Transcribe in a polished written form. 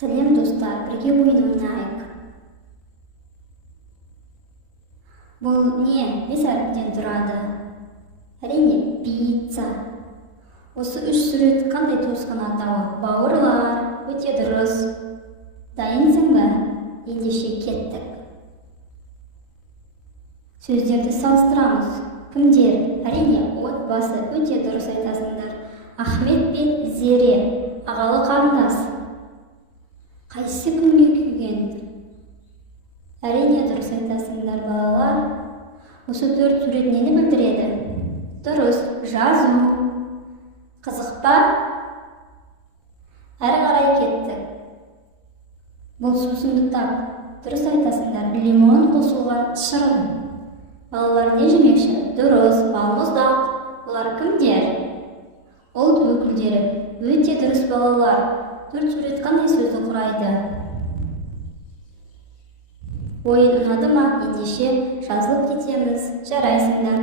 Сәлем достар, бірге ойын ойнайық. Бұл не әріптен тұрады? Әрине, пицца. Осы үш сурет қандай туысқан атауы? Бауырлар, өте дұрыс. Дайынсың ба? Ендеше кеттік. Сөздерді салыстырамыз. Кімдер? Әрине, отбасы, өте дұрыс айтасыңдар. Ахмет пен Зере, ағалы қарындас. Қайсы күнге күйген? Әрине, дұрыс айтасыңдар балалар. Осы төрт сурет нені білдіреді? Дұрыс, жазу. Қызық па? Әрі қарай кеттік. Бұл сусынды тап. Дұрыс айтасыңдар. Лимон қосылған шырын. Балалар не жемекші? Дұрыс, балмұздақ. Олар кімдер? Ұлт өкілдері. Өте дұрыс балалар. Төрт сурет қандай сөзді құрайды? Ойын ұнады ма? Ендеше жазылып кетеміз. Жарайсыңдар.